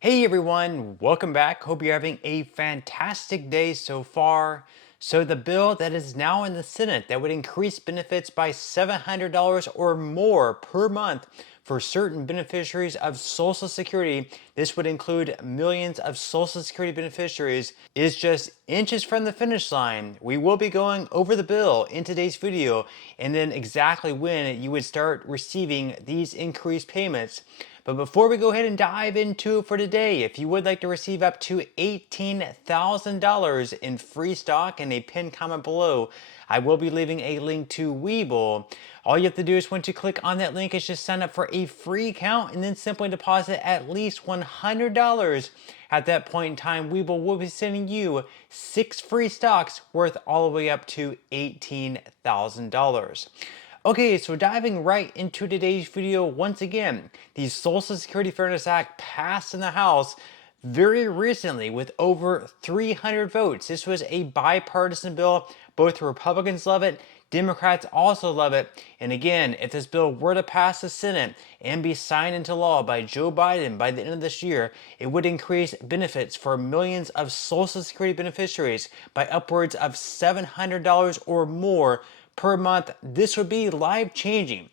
Hey everyone, welcome back. Hope you're having a fantastic day so far. So the bill that is now in the Senate that would increase benefits by $700 or more per month for certain beneficiaries of Social Security, this would include millions of Social Security beneficiaries, is just inches from the finish line. We will be going over the bill in today's video and then exactly when you would start receiving these increased payments. But before we go ahead and dive into it for today, if you would like to receive up to $18,000 in free stock in a pinned comment below, I will be leaving a link to Webull. All you have to do is once you click on that link is just sign up for a free account and then simply deposit at least $100. At that point in time, Webull will be sending you 6 free stocks worth all the way up to $18,000. Okay, so diving right into today's video once again, the Social Security Fairness Act passed in the House very recently with over 300 votes. This was a bipartisan bill. Both Republicans love it, Democrats also love it. And again, if this bill were to pass the Senate and be signed into law by Joe Biden by the end of this year, it would increase benefits for millions of Social Security beneficiaries by upwards of $700 or more per month. This would be life changing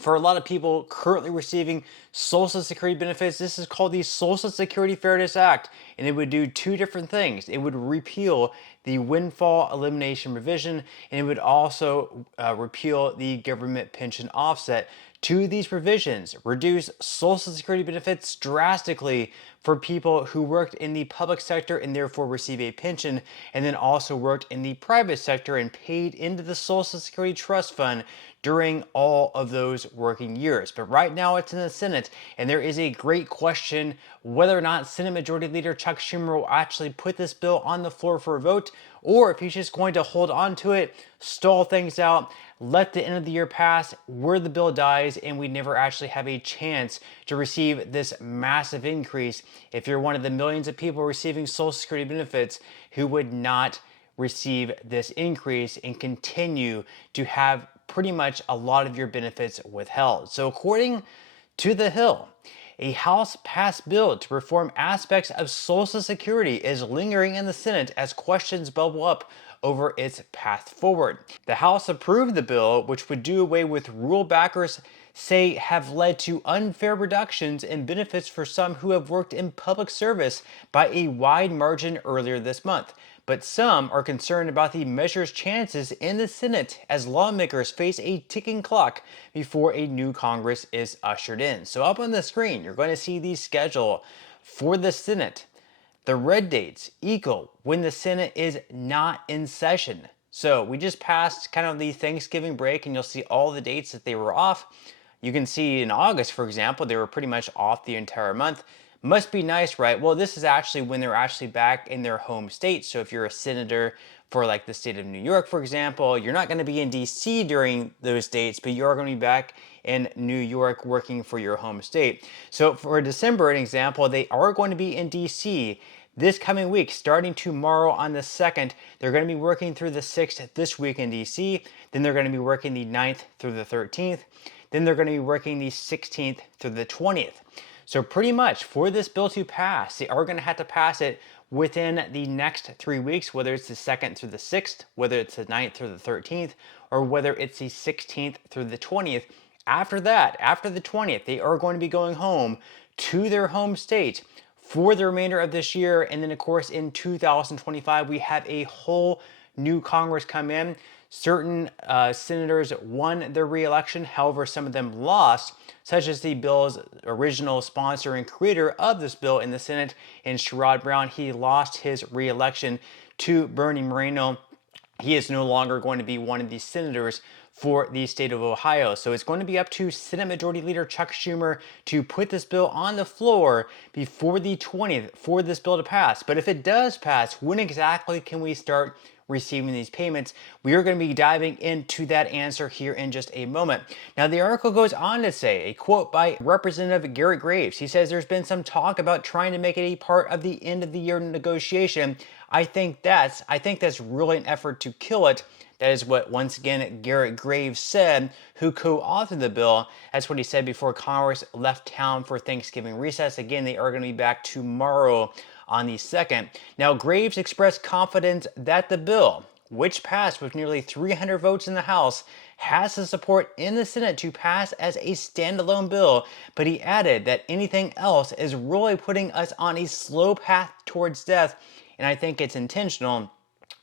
for a lot of people currently receiving Social Security benefits. This is called the Social Security Fairness Act, and it would do two different things. It would repeal the windfall elimination provision, and it would also repeal the government pension offset. Two of these provisions reduce Social Security benefits drastically for people who worked in the public sector and therefore receive a pension, and then also worked in the private sector and paid into the Social Security Trust Fund during all of those working years. But right now it's in the Senate, and there is a great question whether or not Senate Majority Leader Chuck Schumer will actually put this bill on the floor for a vote, or if he's just going to hold on to it, stall things out, let the end of the year pass where the bill dies and we never actually have a chance to receive this massive increase if you're one of the millions of people receiving Social Security benefits who would not receive this increase and continue to have pretty much a lot of your benefits withheld. So according to The Hill, a House passed bill to reform aspects of Social Security is lingering in the Senate as questions bubble up over its path forward. The House approved the bill, which would do away with rule backers say have led to unfair reductions in benefits for some who have worked in public service by a wide margin earlier this month. But some are concerned about the measure's chances in the Senate as lawmakers face a ticking clock before a new Congress is ushered in. So up on the screen, you're going to see the schedule for the Senate. The red dates equal when the Senate is not in session. So we just passed kind of the Thanksgiving break and you'll see all the dates that they were off. You can see in August, for example, they were pretty much off the entire month. Must be nice, right? Well, this is actually when they're actually back in their home state. So if you're a senator for like the state of New York, for example, you're not going to be in DC during those dates, but you are going to be back in New York working for your home state. So for December, an example, they are going to be in DC this coming week, starting tomorrow on the 2nd. They're going to be working through the 6th this week in DC. Then they're going to be working the 9th through the 13th. Then they're going to be working the 16th through the 20th. So pretty much for this bill to pass, they are going to have to pass it within the next 3 weeks, whether it's the 2nd through the 6th, whether it's the 9th through the 13th, or whether it's the 16th through the 20th. After that, after the 20th, they are going to be going home to their home state for the remainder of this year. And then of course in 2025, we have a whole new Congress come in. Certain senators won their re-election, however, some of them lost, such as the bill's original sponsor and creator of this bill in the Senate, and Sherrod Brown. He lost his re-election to Bernie Moreno. He is no longer going to be one of the senators for the state of Ohio. So it's going to be up to Senate Majority Leader Chuck Schumer to put this bill on the floor before the 20th for this bill to pass. But if it does pass, when exactly can we start receiving these payments? We are going to be diving into that answer here in just a moment. Now, the article goes on to say, a quote by Representative Garrett Graves. He says there's been some talk about trying to make it a part of the end of the year negotiation. I think that's really an effort to kill it. That is what, once again, Garrett Graves said, who co-authored the bill. That's what he said before Congress left town for Thanksgiving recess. Again, they are going to be back tomorrow on the 2nd. Now, Graves expressed confidence that the bill, which passed with nearly 300 votes in the House, has the support in the Senate to pass as a standalone bill, but he added that anything else is really putting us on a slow path towards death, and I think it's intentional.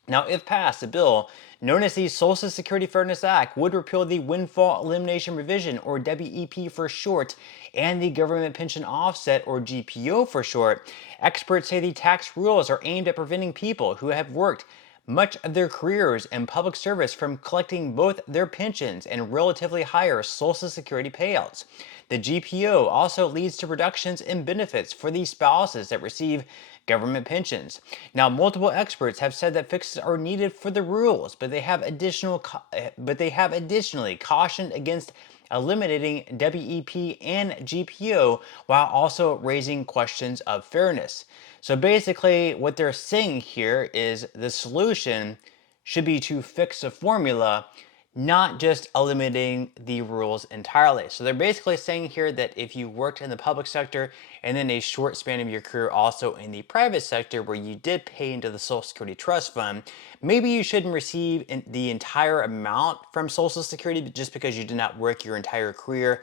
Now, if passed, the bill, known as the Social Security Fairness Act, would repeal the Windfall Elimination Provision, or WEP for short, and the Government Pension Offset, or GPO for short. Experts say the tax rules are aimed at preventing people who have worked much of their careers in public service from collecting both their pensions and relatively higher Social Security payouts. The GPO also leads to reductions in benefits for the spouses that receive government pensions. Now, multiple experts have said that fixes are needed for the rules, but they have additionally cautioned against eliminating WEP and GPO while also raising questions of fairness. So basically, what they're saying here is the solution should be to fix the formula, not just eliminating the rules entirely. So they're basically saying here that if you worked in the public sector and then a short span of your career also in the private sector where you did pay into the Social Security Trust Fund, maybe you shouldn't receive the entire amount from Social Security just because you did not work your entire career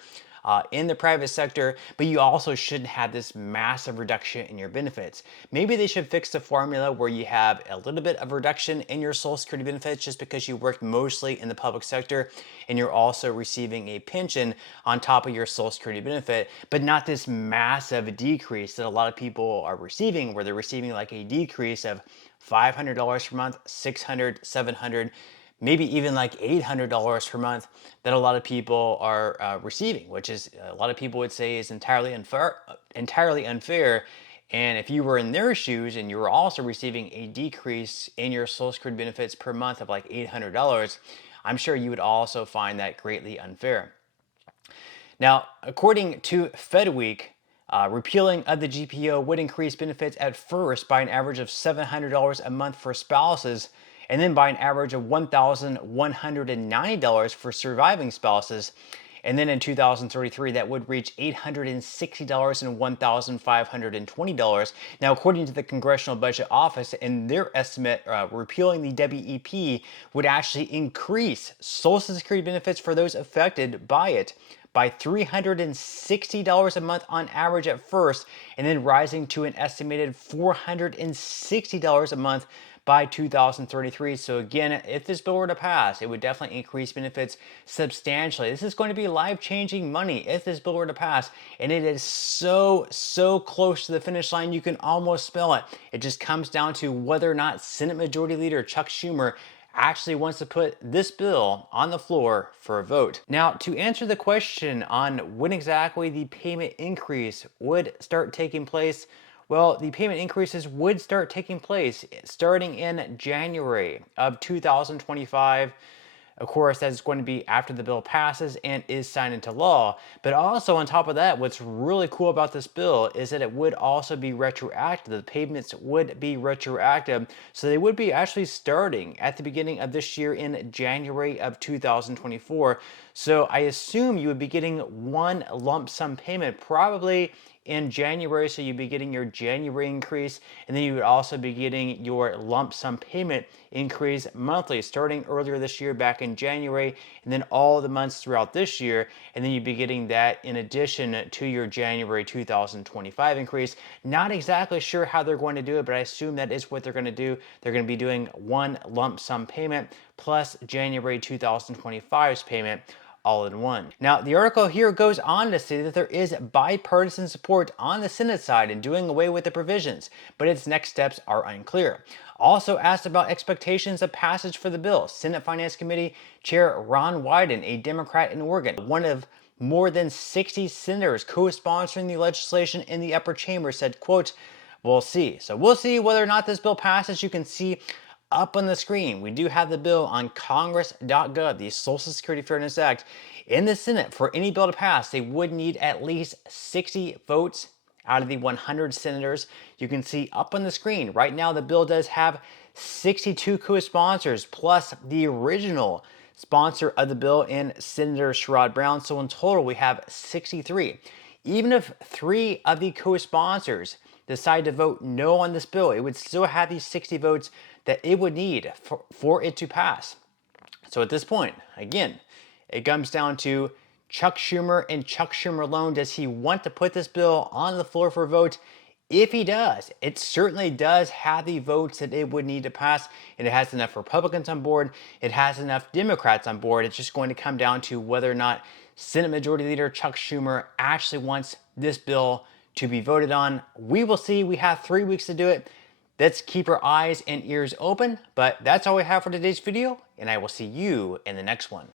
in the private sector, but you also shouldn't have this massive reduction in your benefits. Maybe they should fix the formula where you have a little bit of reduction in your Social Security benefits just because you worked mostly in the public sector and you're also receiving a pension on top of your Social Security benefit, but not this massive decrease that a lot of people are receiving, where they're receiving like a decrease of $500 per month, $600, $700, maybe even like $800 per month that a lot of people are receiving, which is a lot of people would say is entirely unfair. And if you were in their shoes and you were also receiving a decrease in your Social Security benefits per month of like $800, I'm sure you would also find that greatly unfair. Now, according to FedWeek, repealing of the GPO would increase benefits at first by an average of $700 a month for spouses, and then by an average of $1,190 for surviving spouses. And then in 2033, that would reach $860 and $1,520. Now, according to the Congressional Budget Office, in their estimate, repealing the WEP would actually increase Social Security benefits for those affected by it by $360 a month on average at first, and then rising to an estimated $460 a month by 2033. So again, if this bill were to pass, it would definitely increase benefits substantially. This is going to be life-changing money if this bill were to pass, and it is so close to the finish line you can almost smell it. It just comes down to whether or not Senate Majority Leader Chuck Schumer actually wants to put this bill on the floor for a vote. Now, to answer the question on when exactly the payment increase would start taking place, well, the payment increases would start taking place starting in January of 2025. Of course, that's going to be after the bill passes and is signed into law. But also on top of that, what's really cool about this bill is that it would also be retroactive. The payments would be retroactive. So they would be actually starting at the beginning of this year in January of 2024. So I assume you would be getting one lump sum payment probably in January, so you'd be getting your January increase, and then you would also be getting your lump sum payment increase monthly, starting earlier this year back in January, and then all the months throughout this year, and then you'd be getting that in addition to your January 2025 increase. Not exactly sure how they're going to do it, but I assume that is what they're going to do. They're going to be doing one lump sum payment plus January 2025's payment all in one. Now, the article here goes on to say that there is bipartisan support on the Senate side in doing away with the provisions, but its next steps are unclear. Also asked about expectations of passage for the bill, Senate Finance Committee Chair Ron Wyden, a Democrat in Oregon, one of more than 60 senators co-sponsoring the legislation in the upper chamber, said, quote, "We'll see." So we'll see whether or not this bill passes. You can see up on the screen, we do have the bill on congress.gov, the Social Security Fairness Act. In the Senate, for any bill to pass, they would need at least 60 votes out of the 100 senators. You can see up on the screen, right now the bill does have 62 co-sponsors, plus the original sponsor of the bill in Senator Sherrod Brown. So in total, we have 63. Even if 3 of the co-sponsors decide to vote no on this bill, it would still have these 60 votes that it would need for it to pass. So at this point, again, it comes down to Chuck Schumer and Chuck Schumer alone. Does he want to put this bill on the floor for a vote? If he does, it certainly does have the votes that it would need to pass, and it has enough Republicans on board, it has enough Democrats on board. It's just going to come down to whether or not Senate Majority Leader Chuck Schumer actually wants this bill to be voted on. We will see. We have 3 weeks to do it. Let's keep our eyes and ears open, but that's all we have for today's video, and I will see you in the next one.